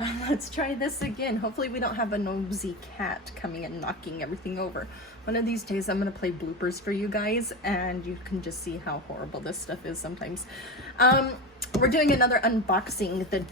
Let's try this again. Hopefully we don't have a nosy cat coming and knocking everything over. One of these days I'm going to play bloopers for you guys, and you can just see how horrible this stuff is sometimes. We're doing another unboxing, the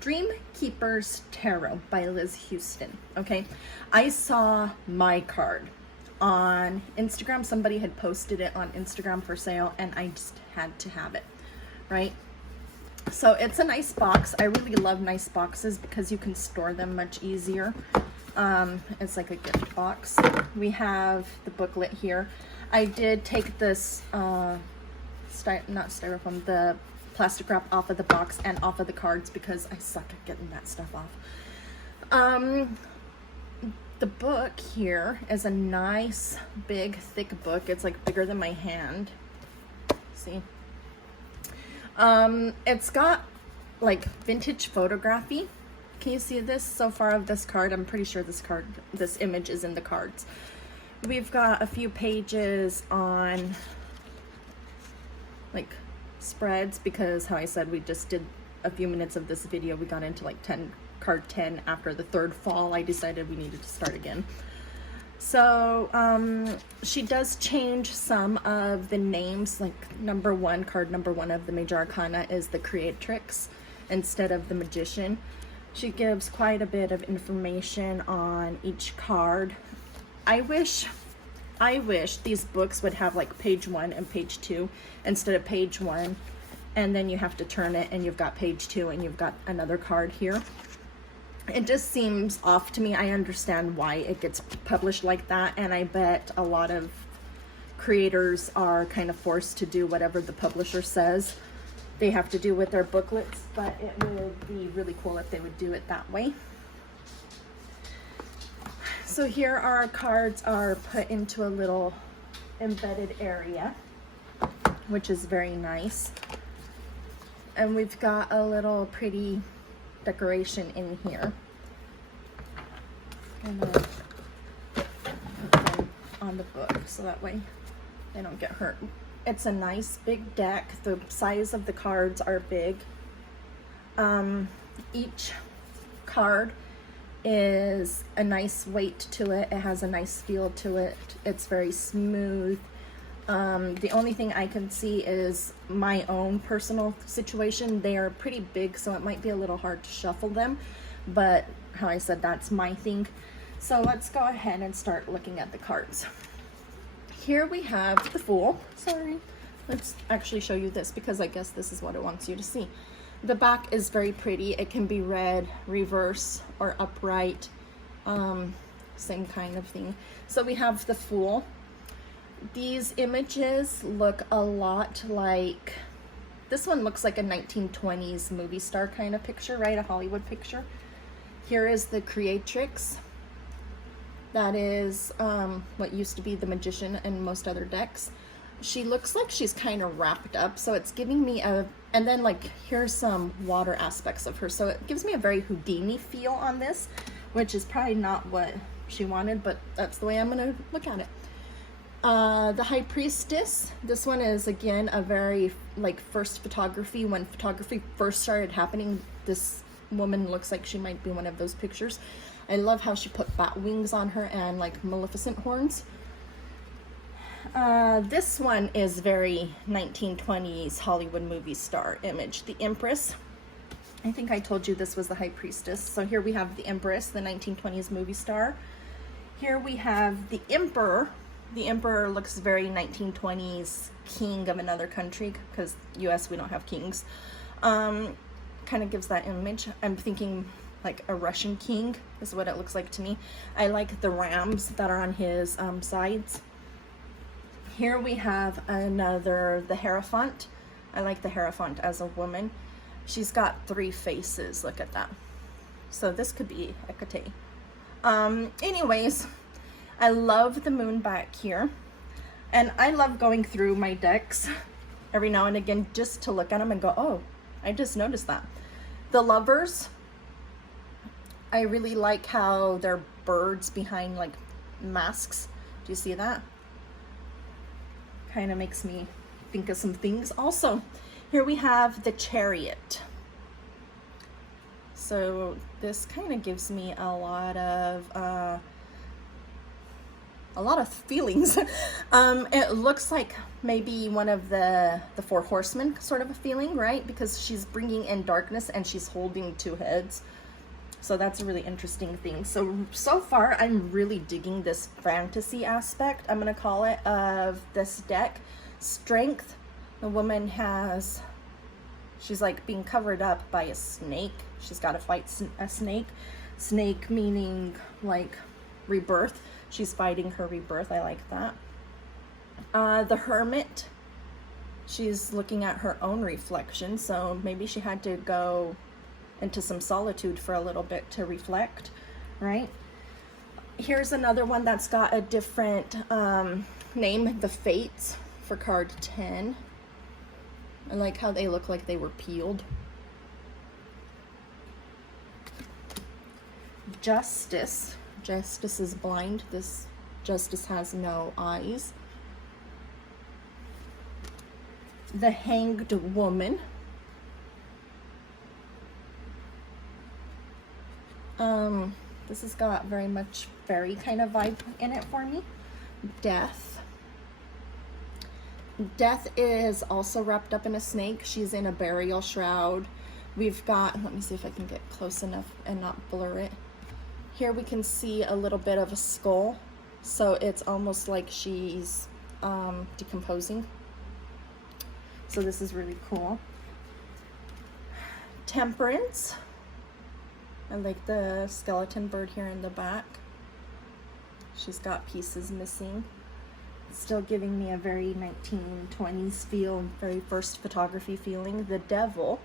Dreamkeepers Tarot by Liz Houston. Okay, I saw my card on Instagram. Somebody had posted it on Instagram for sale, and I just had to have it, right? So it's a nice box. I really love nice boxes because you can store them much easier. It's like a gift box. We have the booklet here. I did take this, not styrofoam, the plastic wrap off of the box and off of the cards because I suck at getting that stuff off. The book here is a nice, big, thick book. It's like bigger than my hand. See? It's got like vintage photography. Can you see this so far of this card? I'm pretty sure this image is in the cards. We've got a few pages on like spreads because how I said we just did a few minutes of this video. We got into like card 10 after the third fall. I decided we needed to start again. So she does change some of the names, like card number one of the Major Arcana is the Creatrix instead of the Magician. She gives quite a bit of information on each card. I wish these books would have like page 1 and page 2 instead of page 1, and then you have to turn it and you've got page 2 and you've got another card here. It just seems off to me. I understand why it gets published like that, and I bet a lot of creators are kind of forced to do whatever the publisher says they have to do with their booklets, but it would be really cool if they would do it that way. So here our cards are put into a little embedded area, which is very nice. And we've got a little pretty decoration in here. I'm gonna put them on the book so that way they don't get hurt. It's a nice big deck. The size of the cards are big. Each card is a nice weight to it. It has a nice feel to it. It's very smooth. The only thing I can see is my own personal situation. They are pretty big, so it might be a little hard to shuffle them, but how I said, that's my thing. So let's go ahead and start looking at the cards. Here we have the Fool. Sorry. Let's actually show you this because I guess this is what it wants you to see. The back is very pretty. It can be read reverse or upright, same kind of thing. So we have the Fool. These images look a lot like, this one looks like a 1920s movie star kind of picture, right? A Hollywood picture. Here is the Creatrix. That is what used to be the Magician in most other decks. She looks like she's kind of wrapped up, so it's giving me a, and then like here's some water aspects of her, so it gives me a very Houdini feel on this, which is probably not what she wanted, but that's the way I'm gonna look at it. The High Priestess, this one is again a very like first photography, when photography first started happening. This woman looks like she might be one of those pictures. I love how she put bat wings on her and like Maleficent horns. This one is very 1920s Hollywood movie star image. The Empress. I think I told you this was the High Priestess. So here we have the Empress, the 1920s movie star. Here we have the Emperor. The Emperor looks very 1920s king of another country because US we don't have kings. Kind of gives that image. I'm thinking like a Russian king is what it looks like to me. I like the rams that are on his sides. Here we have the Hierophant. I like the Hierophant as a woman. She's got 3 faces, look at that. So this could be Hecate. Anyways, I love the moon back here. And I love going through my decks every now and again just to look at them and go, oh, I just noticed that. The Lovers, I really like how they're birds behind like masks. Do you see that? Kind of makes me think of some things. Also, here we have the Chariot. So this kind of gives me a lot of feelings. It looks like maybe one of the four horsemen sort of a feeling, right? Because she's bringing in darkness and she's holding two heads. So that's a really interesting thing. So far, I'm really digging this fantasy aspect, I'm going to call it, of this deck. Strength. The woman she's like being covered up by a snake. She's got to fight a snake. Snake meaning like rebirth. She's fighting her rebirth. I like that. The Hermit. She's looking at her own reflection. So maybe she had to go into some solitude for a little bit to reflect, right? Here's another one that's got a different name, the Fates, for card 10. I like how they look like they were peeled. Justice. Justice is blind. This Justice has no eyes. The Hanged Woman. This has got very much fairy kind of vibe in it for me. Death. Death is also wrapped up in a snake. She's in a burial shroud. We've got, let me see if I can get close enough and not blur it. Here we can see a little bit of a skull. So it's almost like she's decomposing. So this is really cool. Temperance. I like the skeleton bird here in the back. She's got pieces missing. Still giving me a very 1920s feel, very first photography feeling. The Devil.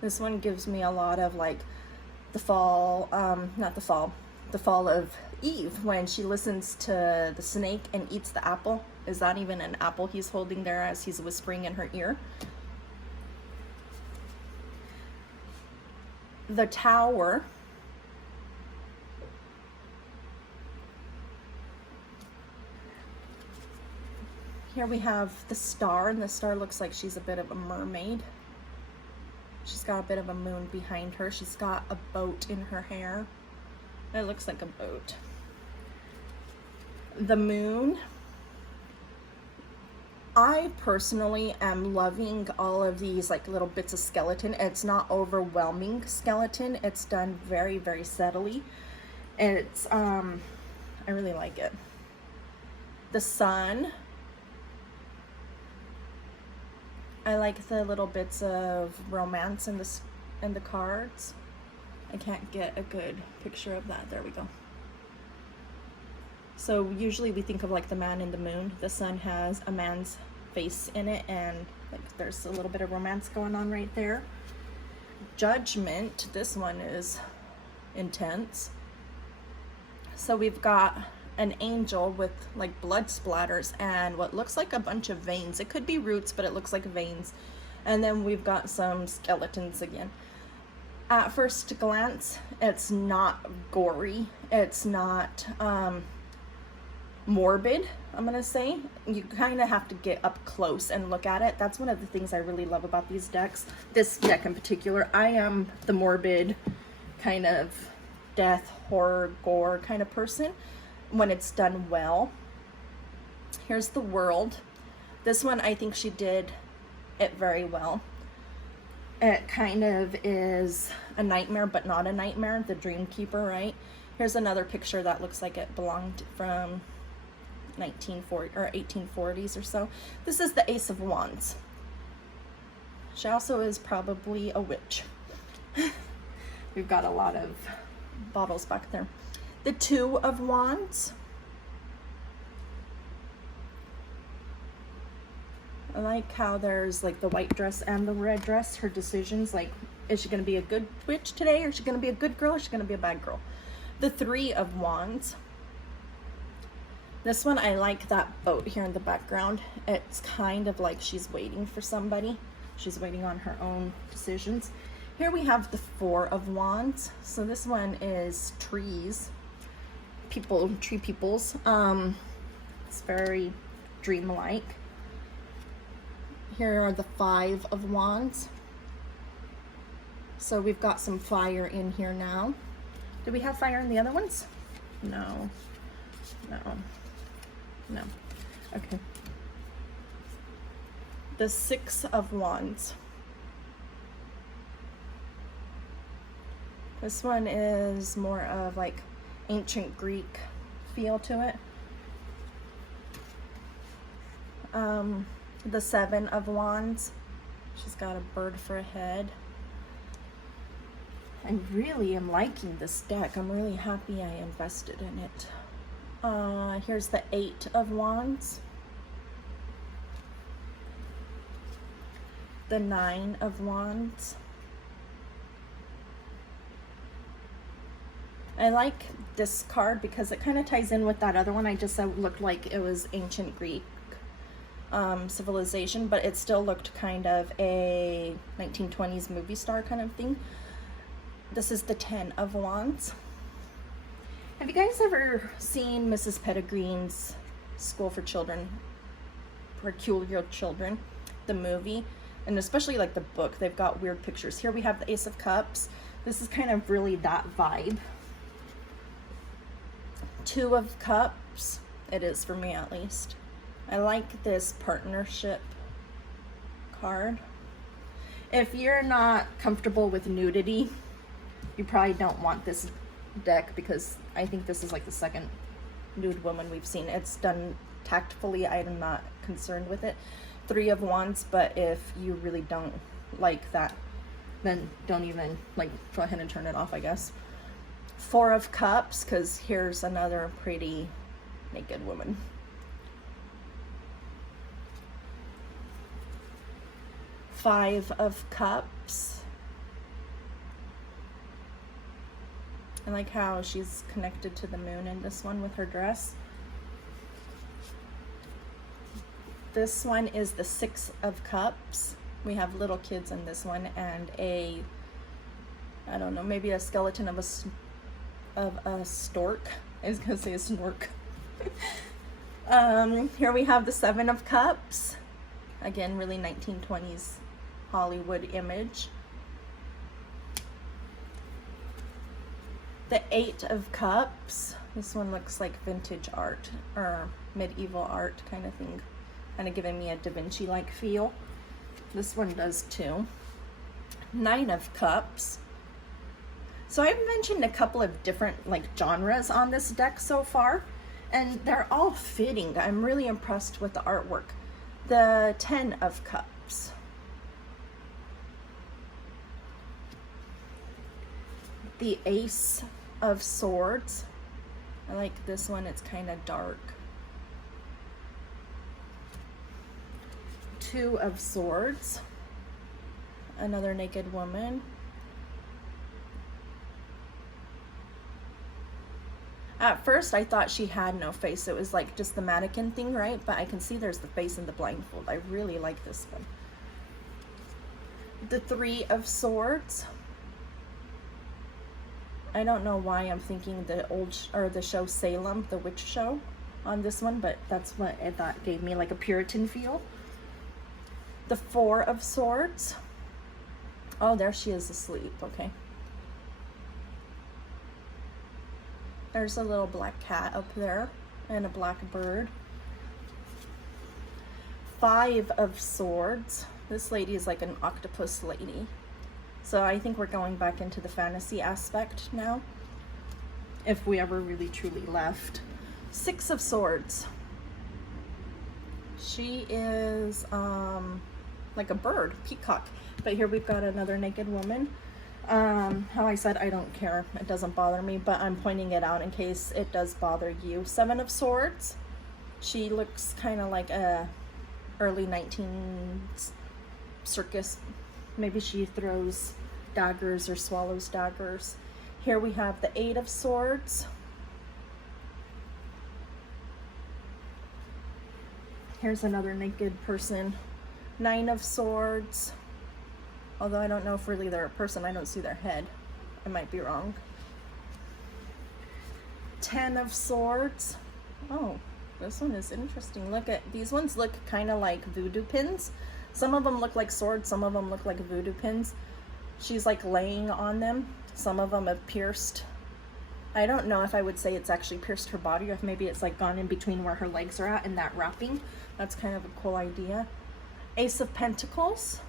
This one gives me a lot of like the fall, the fall of Eve, when she listens to the snake and eats the apple. Is that even an apple he's holding there as he's whispering in her ear? The Tower. Here we have the Star, and the Star looks like she's a bit of a mermaid. She's got a bit of a moon behind her. She's got a boat in her hair. It looks like a boat. The Moon. I personally am loving all of these like little bits of skeleton. It's not overwhelming skeleton. It's done very, very subtly. It's, I really like it. The Sun. I like the little bits of romance in the cards. I can't get a good picture of that. There we go. So usually we think of like the man in the moon. The sun has a man's face in it, and like there's a little bit of romance going on right there. Judgment. This one is intense. So we've got an angel with like blood splatters and what looks like a bunch of veins. It could be roots, but it looks like veins. And then we've got some skeletons again. At first glance, it's not gory. It's not morbid, I'm gonna say. You kind of have to get up close and look at it. That's one of the things I really love about these decks. This deck in particular. I am the morbid kind of death, horror, gore kind of person when it's done well. Here's the World. This one, I think she did it very well. It kind of is a nightmare, but not a nightmare. The Dreamkeeper, right? Here's another picture that looks like it belonged from 1940 or 1840s or so. This is the Ace of Wands. She also is probably a witch. We've got a lot of bottles back there. The Two of Wands. I like how there's like the white dress and the red dress. Her decisions, like, is she going to be a good witch today, or is she going to be a good girl, or is she going to be a bad girl? The Three of Wands. This one, I like that boat here in the background. It's kind of like she's waiting for somebody. She's waiting on her own decisions. Here we have the Four of Wands. So this one is trees. People, tree peoples. It's very dreamlike. Here are the Five of Wands. So we've got some fire in here now. Did we have fire in the other ones? No. No. No. Okay. The Six of Wands. This one is more of like ancient Greek feel to it. The Seven of Wands. She's got a bird for a head. I really am liking this deck. I'm really happy I invested in it. Here's the Eight of Wands. The Nine of Wands. I like this card because it kind of ties in with that other one. I just said looked like it was ancient Greek civilization, but it still looked kind of a 1920s movie star kind of thing. This is the Ten of Wands. Have you guys ever seen Mrs. Pettigreen's School for Children, Peculiar Children, the movie? And especially like the book, they've got weird pictures. Here we have the Ace of Cups. This is kind of really that vibe. Two of Cups. It is for me at least. I like this partnership card. If you're not comfortable with nudity, you probably don't want this deck because I think this is like the second nude woman we've seen. It's done tactfully. I am not concerned with it. Three of Wands, but if you really don't like that, then don't even, like, go ahead and turn it off, I guess. Four of Cups, because here's another pretty naked woman. Five of Cups. I like how she's connected to the moon in this one with her dress. This one is the Six of Cups. We have little kids in this one and a, I don't know, maybe a skeleton of a stork. I was gonna say a snork. Here we have the Seven of Cups. Again, really 1920s Hollywood image. The Eight of Cups. This one looks like vintage art or medieval art kind of thing. Kind of giving me a Da Vinci-like feel. This one does too. Nine of Cups. So I've mentioned a couple of different like genres on this deck so far, and they're all fitting. I'm really impressed with the artwork. The Ten of Cups. The Ace of Swords. I like this one, it's kind of dark. Two of Swords. Another naked woman. At first I thought she had no face. It was like just the mannequin thing, right? But I can see there's the face in the blindfold. I really like this one. The Three of Swords. I don't know why I'm thinking the show Salem, the witch show on this one, but that's what I thought gave me like a Puritan feel. The Four of Swords. Oh, there she is asleep. Okay. There's a little black cat up there and a black bird. Five of Swords. This lady is like an octopus lady. So I think we're going back into the fantasy aspect now, if we ever really truly left. Six of Swords. She is like a bird, peacock. But here we've got another naked woman. How I said I don't care, it doesn't bother me, but I'm pointing it out in case it does bother you. Seven of Swords. She looks kind of like a early 19s circus. Maybe she throws daggers or swallows daggers. Here we have the Eight of Swords. Here's another naked person. Nine of Swords. Although I don't know if really they're a person. I don't see their head. I might be wrong. Ten of Swords. Oh, this one is interesting. Look at these ones. Look kind of like voodoo pins. Some of them look like swords. Some of them look like voodoo pins. She's like laying on them. Some of them have pierced. I don't know if I would say it's actually pierced her body, or if maybe it's like gone in between where her legs are at in that wrapping. That's kind of a cool idea. Ace of Pentacles.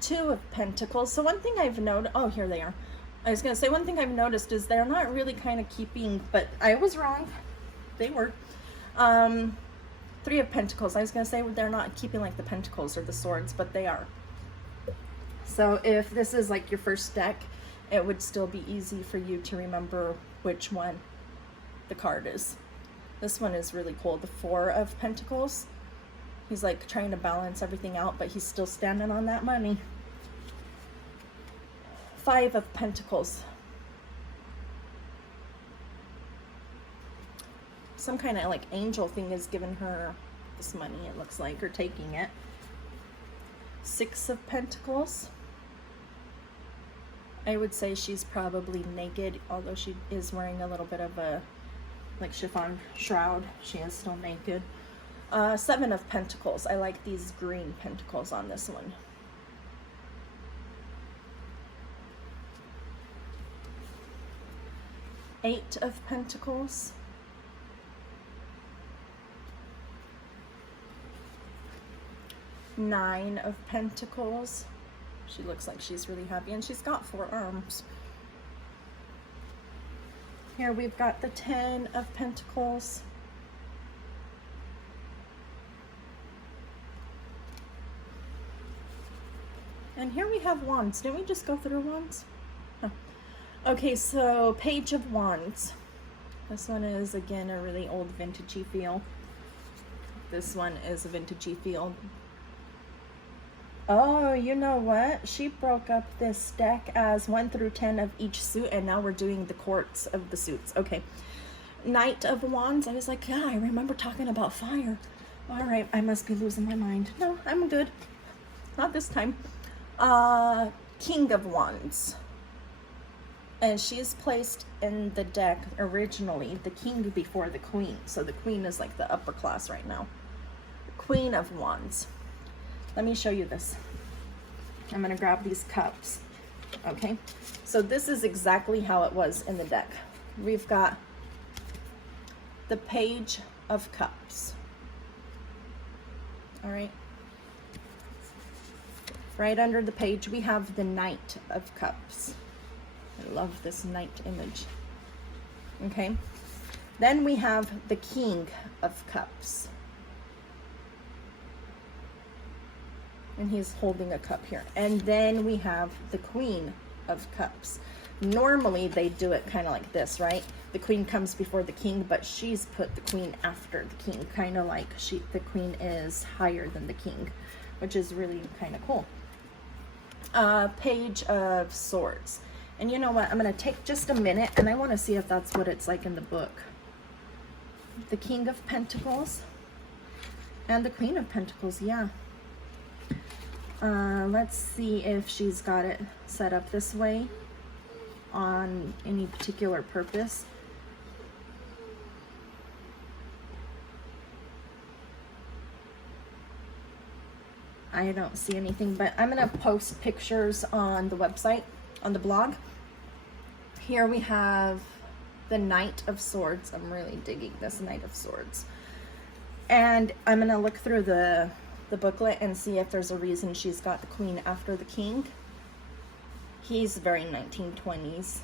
Two of Pentacles. So one thing I've noticed, oh, here they are. I was going to say, one thing I've noticed is they're not really kind of keeping, but I was wrong. They were. Three of Pentacles. I was going to say they're not keeping like the pentacles or the swords, but they are. So if this is like your first deck, it would still be easy for you to remember which one the card is. This one is really cool. The Four of Pentacles. He's like trying to balance everything out, but he's still standing on that money. Five of Pentacles. Some kind of like angel thing is giving her this money, it looks like, or taking it. Six of Pentacles. I would say she's probably naked, although she is wearing a little bit of a like chiffon shroud. She is still naked. Seven of Pentacles. I like these green pentacles on this one. Eight of Pentacles. Nine of Pentacles. She looks like she's really happy, and she's got 4 arms. Here we've got the 10 of Pentacles. And here we have Wands. Didn't we just go through Wands? Huh. Okay, so Page of Wands. This one is, again, a really old vintagey feel. This one is a vintagey feel. Oh, you know what? She broke up this deck as 1 through 10 of each suit, and now we're doing the courts of the suits. Okay. Knight of Wands. I was like, yeah, I remember talking about fire. All right, I must be losing my mind. No, I'm good. Not this time. King of Wands. And she is placed in the deck originally, the king before the queen. So the queen is like the upper class right now. Queen of Wands. Let me show you this. I'm going to grab these cups. Okay. So this is exactly how it was in the deck. We've got the Page of Cups. All right. Right under the page, we have the Knight of Cups. I love this knight image. Okay. Then we have the King of Cups. And he's holding a cup here. And then we have the Queen of Cups. Normally they do it kind of like this, right? The queen comes before the king, but she's put the queen after the king, kind of like the queen is higher than the king, which is really kind of cool. Page of Swords. And you know what? I'm going to take just a minute, and I want to see if that's what it's like in the book. The King of Pentacles and the Queen of Pentacles, yeah. Let's see if she's got it set up this way on any particular purpose. I don't see anything, but I'm going to post pictures on the website, on the blog. Here we have the Knight of Swords. I'm really digging this Knight of Swords. And I'm going to look through the booklet and see if there's a reason she's got the queen after the king. He's very 1920s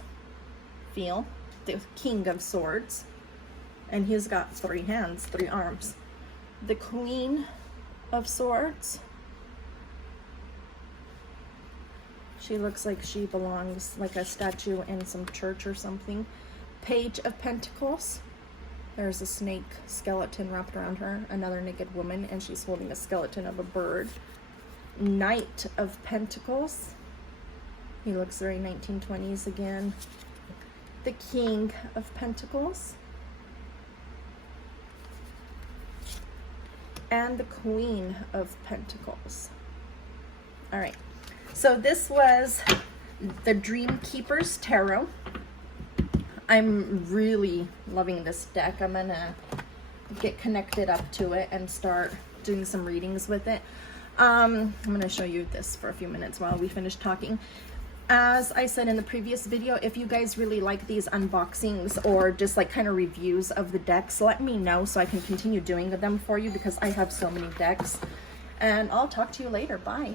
feel. The King of Swords. And he's got 3 hands, 3 arms. The Queen of Swords. She looks like she belongs like a statue in some church or something. Page of Pentacles. There's a snake skeleton wrapped around her. Another naked woman, and she's holding a skeleton of a bird. Knight of Pentacles. He looks very 1920s again. The King of Pentacles. And the Queen of Pentacles. All right. So this was the Dreamkeepers Tarot. I'm really loving this deck. I'm gonna get connected up to it and start doing some readings with it. I'm going to show you this for a few minutes while we finish talking. As I said in the previous video, if you guys really like these unboxings or just like kind of reviews of the decks, let me know so I can continue doing them for you, because I have so many decks. And I'll talk to you later. Bye.